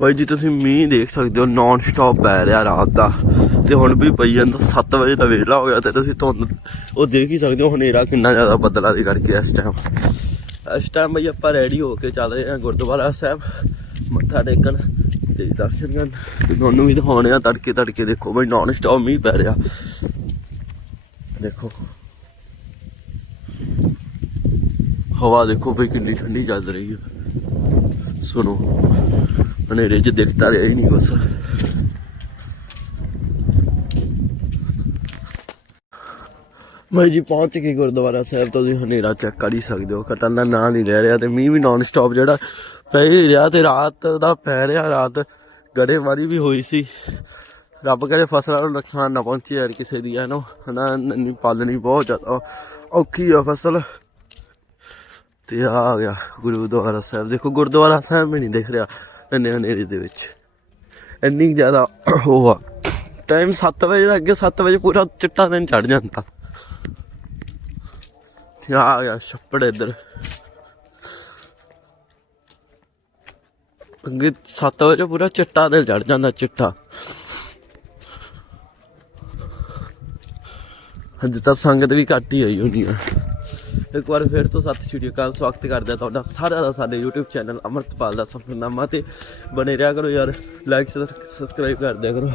ਭਾਈ ਜੀ, ਤੁਸੀਂ ਮੀਂਹ ਦੇਖ ਸਕਦੇ ਹੋ ਨਾਨ ਸਟਾਪ ਪੈ ਰਿਹਾ ਰਾਤ ਦਾ। ਤੇ ਹੁਣ ਵੀ ਪਈ ਜਾਂਦਾ 7 ਵਜੇ ਦਾ ਵੇਲਾ ਹੋ ਗਿਆ ਤੇ ਤੁਸੀਂ ਧੁੰਦ, ਉਹ ਦੇਖ ਹੀ ਸਕਦੇ ਹੋ, ਹਨੇਰਾ ਕਿੰਨਾ ਜ਼ਿਆਦਾ ਬੱਦਲਾਂ ਦੇ ਕਰਕੇ ਇਸ ਟਾਈਮ ਇਸ ਟਾਈਮ ਬਈ ਆਪਾਂ ਰੈਡੀ ਹੋ ਕੇ ਚੱਲ ਰਹੇ ਹਾਂ ਗੁਰਦੁਆਰਾ ਸਾਹਿਬ, ਮੱਥਾ ਟੇਕਣ ਤੇ ਦਰਸ਼ਨ ਕਰਨ। ਤੇ ਤੁਹਾਨੂੰ ਵੀ ਦਿਖਾਉਣੇ ਆ, ਤੜਕੇ ਤੜਕੇ ਦੇਖੋ ਬਈ ਨਾਨ ਸਟਾਪ ਮੀਂਹ ਪੈ ਰਿਹਾ। ਦੇਖੋ। ਹਵਾ ਦੇਖੋ ਬਈ, ਕਿੰਨੀ ਠੰਡੀ ਚੱਲ ਰਹੀ ਹੈ। ਸੁਣੋ। ਹਨੇਰੇ 'ਚ ਦਿਖਦਾ ਰਿਹਾ ਹੀ ਨਹੀਂ ਕੁਛ। ਮੈਂ ਜੀ, ਪਹੁੰਚ ਗਈ ਗੁਰਦੁਆਰਾ ਸਾਹਿਬ ਤੋਂ, ਤੁਸੀਂ ਹਨੇਰਾ ਚੈੱਕ ਕਰ ਹੀ ਸਕਦੇ ਹੋ। ਕਟਨ ਦਾ ਨਾਂ ਨਹੀਂ ਰਹਿ ਰਿਹਾ ਤੇ ਮੀਂਹ ਵੀ ਨਾਨ ਸਟਾਪ ਜਿਹੜਾ ਪੈ ਰਿਹਾ ਤੇ ਰਾਤ ਦਾ ਪੈ ਰਿਹਾ, ਰਾਤ ਗੜੇਮਾਰੀ ਵੀ ਹੋਈ ਸੀ। ਰੱਬ ਕਰੇ ਫਸਲਾਂ ਨੂੰ ਨੁਕਸਾਨ ਨਾ ਪਹੁੰਚੇ ਯਾਰ ਕਿਸੇ ਦੀ ਹੈ ਨਾ ਹਨਾ ਨਹੀਂ ਪਾਲਣੀ ਬਹੁਤ ਜ਼ਿਆਦਾ ਔਖੀ ਆ ਫਸਲ। ਤੇ ਆ ਆ ਗਿਆ ਗੁਰਦੁਆਰਾ ਸਾਹਿਬ। ਦੇਖੋ, ਗੁਰਦੁਆਰਾ ਸਾਹਿਬ ਵੀ ਨਹੀਂ ਦਿਖ ਰਿਹਾ। ਇੰਨੇ ਹਨੇਰੇ ਦੇ ਵਿੱਚ। ਇੰਨੀ ਜ਼ਿਆਦਾ ਉਹ ਆ। ਟਾਈਮ 7 ਵਜੇ ਦਾ ਅੱਗੇ 7 ਵਜੇ ਪੂਰਾ ਚਿੱਟਾ ਦਿਨ ਚੜ ਜਾਂਦਾ। ਆ ਗਿਆ ਛੱਪੜ ਇੱਧਰ। ਅੱਗੇ 7 ਵਜੇ ਪੂਰਾ ਚਿੱਟਾ ਦਿਨ ਚੜ ਜਾਂਦਾ ਚਿੱਟਾ। ਅੱਜ ਤਾਂ ਸੰਗਤ ਵੀ ਘੱਟ ਹੀ ਹੋਈ ਹੋਣੀ ਆ। ਇੱਕ ਵਾਰ ਫਿਰ ਤੋਂ ਸਤਿ ਸ਼੍ਰੀ ਅਕਾਲ, ਸਵਾਗਤ ਕਰਦੇ ਤੁਹਾਡਾ ਸਾਰਿਆਂ ਦਾ ਸਾਡੇ YouTube ਚੈਨਲ ਅਮਰਤਪਾਲ ਦਾ ਸਫਰਨਾਮਾ ਤੇ ਬਣੇ ਰਿਹਾ ਕਰੋ ਯਾਰ ਲਾਈਕ ਸਬਸਕ੍ਰਾਈਬ ਕਰ ਦਿਆ ਕਰੋ।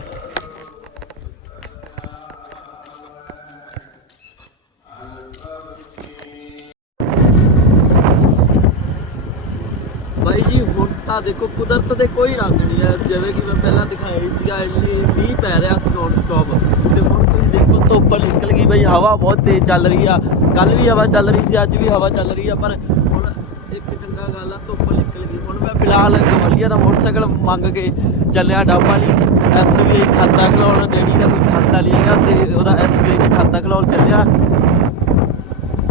ਬਾਈ ਜੀ, ਹੁਣ ਤਾਂ ਦੇਖੋ ਕੁਦਰਤ ਦੇ ਕੋਈ ਰੰਗ ਨਹੀਂ ਹੈ, ਜਿਵੇਂ ਕਿ ਮੈਂ ਪਹਿਲਾਂ ਦਿਖਾਇਆ ਹੀ ਸੀਗਾ ਇੰਨੀ ਮੀਂਹ ਪੈ ਰਿਹਾ ਸੀ ਨੌਨ ਸਟਾਪ ਤੇ ਧੁੱਪ ਨਿਕਲ ਗਈ ਬਈ, ਹਵਾ ਬਹੁਤ ਤੇਜ਼ ਚੱਲ ਰਹੀ ਆ। ਕੱਲ ਵੀ ਹਵਾ ਚੱਲ ਰਹੀ ਸੀ, ਅੱਜ ਵੀ ਹਵਾ ਚੱਲ ਰਹੀ ਆ, ਪਰ ਹੁਣ ਇੱਕ ਚੰਗਾ ਗੱਲ ਆ ਧੁੱਪ ਨਿਕਲ ਗਈ। ਹੁਣ ਮੈਂ ਫਿਲਹਾਲ ਗਵਲੀਆ ਦਾ ਮੋਟਰਸਾਈਕਲ ਮੰਗ ਕੇ ਚੱਲਿਆ ਡੱਬ ਵਾਲੀ। ਐਸਬੀਆਈ ਖਾਤਾ ਖਲਾਉਣ ਡੈਡੀ ਦਾ ਕੋਈ ਖਾਤਾ ਲਿਆ ਤੇ ਉਹਦਾ ਐਸਬੀਆਈ ਖਾਤਾ ਖਲਾਉਣ ਚੱਲਿਆ।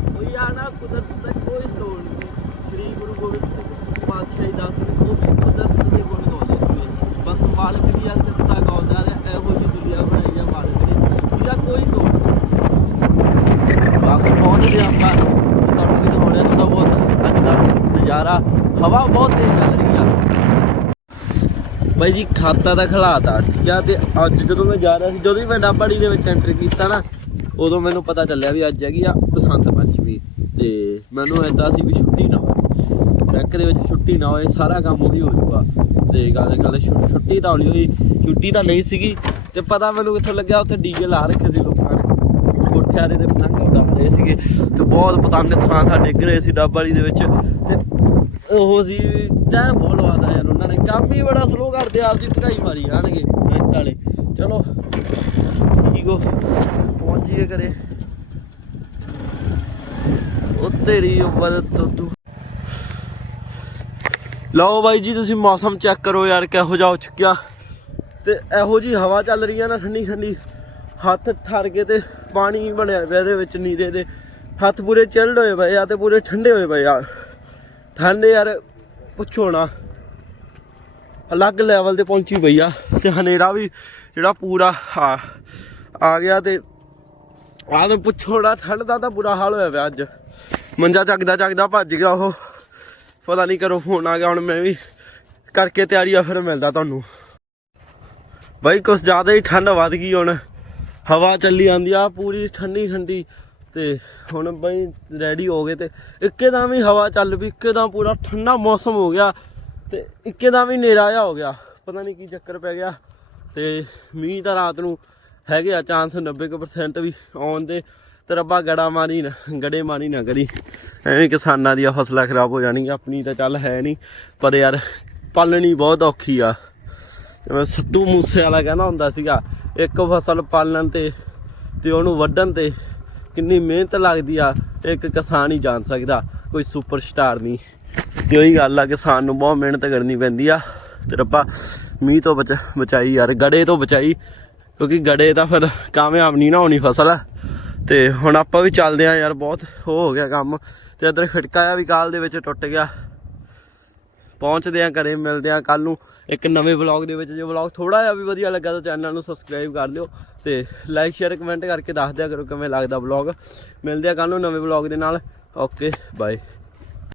ਕੋਈ ਆ ਨਾ, ਕੁਦਰਤ ਦਾ ਕੋਈ ਤੋੜ ਨਹੀਂ। ਸ੍ਰੀ ਗੁਰੂ ਗੋਬਿੰਦ ਸਿੰਘ ਪਾਤਸ਼ਾਹੀ ਦਾਸ ਨੇ ਉਹ ਵੀ ਕੁਦਰਤ ਦੇ ਗੁਣ ਗਾਉਂਦੇ ਸੀ ਬਸ ਮਾਲਕ ਦੀ ਆ ਸਿਫਤਾਂ ਗਾਉਂਦਾ ਰਿਹਾ ਇਹੋ ਜਿਹੀ ਦੁਨੀਆ ਬਣਾਈ ਆ ਮਾਲਕ ਨੇ ਇਹਦਾ ਕੋਈ ਤੋੜ ਨਹੀਂ ਬਸ ਪਹੁੰਚ ਗਏ ਆਪਾਂ ਤੇ ਤੁਹਾਨੂੰ ਵੀ ਦਿਖਾਉਣਾ ਥੋੜਾ ਬਹੁਤ ਅੱਜ ਦਾ ਨਜ਼ਾਰਾ ਹਵਾ ਬਹੁਤ ਤੇਜ਼ ਚੱਲ ਰਹੀ ਆ। ਬਾਈ ਜੀ, ਖਾਤਾ ਦਾ ਖਲਾਤਾ। ਠੀਕ ਆ ਤੇ ਅੱਜ ਜਦੋਂ ਮੈਂ ਜਾ ਰਿਹਾ ਸੀ, ਜਦੋਂ ਵੀ ਮੈਂ ਡਾਬਾੜੀ ਦੇ ਵਿੱਚ ਐਂਟਰ ਕੀਤਾ ਨਾ, ਉਦੋਂ ਮੈਨੂੰ ਪਤਾ ਚੱਲਿਆ ਵੀ ਅੱਜ ਹੈਗੀ ਆ ਬਸੰਤ ਪੰਚਮੀ। ਤੇ ਮੈਨੂੰ ਏਦਾਂ ਸੀ ਵੀ ਛੁੱਟੀ ਨਾ ਹੋਵੇ। ਟਰੱਕ ਦੇ ਵਿੱਚ ਛੁੱਟੀ ਨਾ ਹੋਏ, ਸਾਰਾ ਕੰਮ ਉਹੀ ਹੋ ਜਾਊਗਾ। ਤੇ ਗੱਲ ਗੱਲ ਛੁੱਟੀ ਤਾਂ ਹੌਲੀ ਹੋਈ ਛੁੱਟੀ ਤਾਂ ਨਹੀਂ ਸੀਗੀ। ਤੇ ਪਤਾ ਮੈਨੂੰ ਕਿੱਥੋਂ ਲੱਗਿਆ, ਉੱਥੇ ਡੀਜੇ ਲਾ ਰੱਖੇ ਸੀ ਲੋਕਾਂ ਨੇ। ਕੋਠਿਆਂ ਦੇ ਤੇ ਪਤੰਗ ਉੱਡ ਰਹੇ ਸੀਗੇ। ਤੇ ਬਹੁਤ ਪਤੰਗ ਥਾਂ ਥਾਂ ਡਿੱਗ ਰਹੇ ਸੀ ਡੱਬਾੜੀ ਦੇ ਵਿੱਚ। ਤੇ ਉਹ ਸੀ ਟਾਈਮ ਬਹੁਤ ਲਵਾਦਾ ਯਾਰ ਉਹਨਾਂ ਨੇ। ਕੰਮ ਹੀ ਬੜਾ ਸਲੋ ਕਰਦੇ, ਆਪ ਦੀ ਭਗਾਈ ਮਾਰੀ ਜਾਣਗੇ ਮਿਹਨਤ ਵਾਲੇ। ਚਲੋ, ਠੀਕ ਹੋ। ਪਹੁੰਚੀਏ ਕਰੇ ਉਹ ਤੇਰੀ ਉਮਰ ਤੂੰ ਲਓ ਬਾਈ ਜੀ, ਤੁਸੀਂ ਮੌਸਮ ਚੈੱਕ ਕਰੋ ਯਾਰ, ਕਿਹੋ ਜਿਹਾ ਹੋ ਚੁੱਕਿਆ। ਤੇ ਇਹੋ ਜੀ ਹਵਾ ਚੱਲ ਰਹੀ ਆ ਨਾ ਠੰਡੀ ਠੰਡੀ। ਹੱਥ ਠਰ ਕੇ ਤੇ ਪਾਣੀ ਬਣਿਆ ਪਿਆ ਇਹਦੇ ਵਿੱਚ ਨੀਰੇ ਦੇ। ਹੱਥ ਪੂਰੇ ਚਿਲਡ ਹੋਏ ਪਏ ਆ ਤੇ ਪੂਰੇ ਠੰਡੇ ਹੋਏ ਪਏ ਆ। ਠੰਡ ਯਾਰ, ਪੁੱਛੋ ਨਾ। ਅਲੱਗ ਲੈਵਲ ਤੇ ਪਹੁੰਚੀ ਪਈ ਆ, ਤੇ ਹਨੇਰਾ ਵੀ ਜਿਹੜਾ ਪੂਰਾ ਆ ਆ ਗਿਆ ਤੇ ਆਹ ਤੇ ਪੁੱਛੋ ਨਾ, ਠੰਡ ਦਾ ਤਾਂ ਬੁਰਾ ਹਾਲ ਹੋਇਆ ਪਿਆ ਅੱਜ। ਮੰਜਾ ਚੱਕਦਾ ਚੱਕਦਾ ਭੱਜ ਗਿਆ ਉਹ। ਪਤਾ ਨਹੀਂ ਕਰੋ ਫੋਨ ਆ ਗਿਆ, ਹੁਣ ਮੈਂ ਵੀ ਕਰਕੇ ਤਿਆਰੀ ਆ ਫਿਰ ਮਿਲਦਾ ਤੁਹਾਨੂੰ। ਬਾਈ, ਕੁਛ ਜ਼ਿਆਦਾ ਹੀ ਠੰਡ ਵੱਧ ਗਈ ਹੁਣ। ਹਵਾ ਚੱਲੀ ਜਾਂਦੀ ਆ, ਪੂਰੀ ਠੰਡੀ ਠੰਡੀ ਤੇ ਹੁਣ ਬਾਈ ਰੈਡੀ ਹੋ ਗਏ ਤੇ ਇੱਕੇਦਮ ਹੀ ਹਵਾ ਚੱਲ ਪਈ ਇੱਕੇਦਮ ਪੂਰਾ ਠੰਡਾ ਮੌਸਮ ਹੋ ਗਿਆ ਤੇ ਇੱਕੇਦਮ ਹੀ ਹਨੇਰਾ ਜਿਹਾ ਹੋ ਗਿਆ, ਪਤਾ ਨਹੀਂ ਕੀ ਚੱਕਰ ਪੈ ਗਿਆ ਤੇ ਮੀਂਹ ਤਾਂ ਰਾਤ ਨੂੰ ਹੈਗੇ ਆ ਚਾਂਸ 90% ਵੀ ਆਉਣ ਦੇ, ਤੇ ਰੱਬਾ ਗੜਾ ਮਾਰੀ ਨਾ, ਗੜੇ ਮਾਰੀ ਨਾ ਕਰੀ। ਐਵੇਂ ਕਿਸਾਨਾਂ ਦੀਆਂ ਫਸਲਾਂ ਖਰਾਬ ਹੋ ਜਾਣਗੀਆਂ, ਆਪਣੀ ਤਾਂ ਚੱਲ ਹੈ ਨਹੀਂ ਪਰ ਯਾਰ ਪਾਲਣੀ ਬਹੁਤ ਔਖੀ ਆ। ਜਿਵੇਂ ਸੱਤੂ ਮੂਸੇ ਵਾਲਾ ਕਹਿੰਦਾ ਹੁੰਦਾ ਸੀਗਾ, ਇੱਕ ਫਸਲ ਪਾਲਣ ਤੇ ਤੇ ਉਹਨੂੰ ਵੱਢਣ ਤੇ ਕਿੰਨੀ ਮਿਹਨਤ ਲੱਗਦੀ ਆ, ਇੱਕ ਕਿਸਾਨ ਹੀ ਜਾਣ ਸਕਦਾ, ਕੋਈ ਸੁਪਰਸਟਾਰ ਨਹੀਂ। ਤੇ ਉਹੀ ਗੱਲ ਆ ਕਿਸਾਨ ਨੂੰ ਬਹੁਤ ਮਿਹਨਤ ਕਰਨੀ ਪੈਂਦੀ ਆ। ਤੇ ਰੱਬਾ, ਮੀਂਹ ਤੋਂ ਬਚ, ਬਚਾਈ ਯਾਰ, ਗੜੇ ਤੋਂ ਬਚਾਈ, ਕਿਉਂਕਿ ਗੜੇ ਤਾਂ ਫਿਰ ਕਾਮਯਾਬ ਨਹੀਂ ਨਾ ਹੋਣੀ ਫਸਲ। ਤੇ ਹੁਣ ਆਪਾਂ ਵੀ ਚੱਲਦੇ ਆ ਯਾਰ, ਬਹੁਤ ਉਹ ਹੋ ਗਿਆ ਕੰਮ। ਤੇ ਇਧਰ ਖਿੜਕਾ ਆ ਵੀ ਕਾਲ ਦੇ ਵਿੱਚ ਟੁੱਟ ਗਿਆ। ਪਹੁੰਚਦੇ ਆ ਘਰੇ ਮਿਲਦੇ ਆ ਕੱਲ ਨੂੰ ਇੱਕ ਨਵੇਂ ਵਲੌਗ ਦੇ ਵਿੱਚ। ਜੇ ਵਲੌਗ ਥੋੜਾ ਜਿਹਾ ਵੀ ਵਧੀਆ ਲੱਗਾ ਤਾਂ ਚੈਨਲ ਨੂੰ ਸਬਸਕ੍ਰਾਈਬ ਕਰ ਲਿਓ ਤੇ ਲਾਈਕ ਸ਼ੇਅਰ ਕਮੈਂਟ ਕਰਕੇ ਦੱਸ ਦਿਆ ਕਰੋ ਕਿਵੇਂ ਲੱਗਦਾ ਵਲੌਗ ਮਿਲਦੇ ਆ ਕੱਲ ਨੂੰ ਨਵੇਂ ਵਲੌਗ ਦੇ ਨਾਲ। Okay bye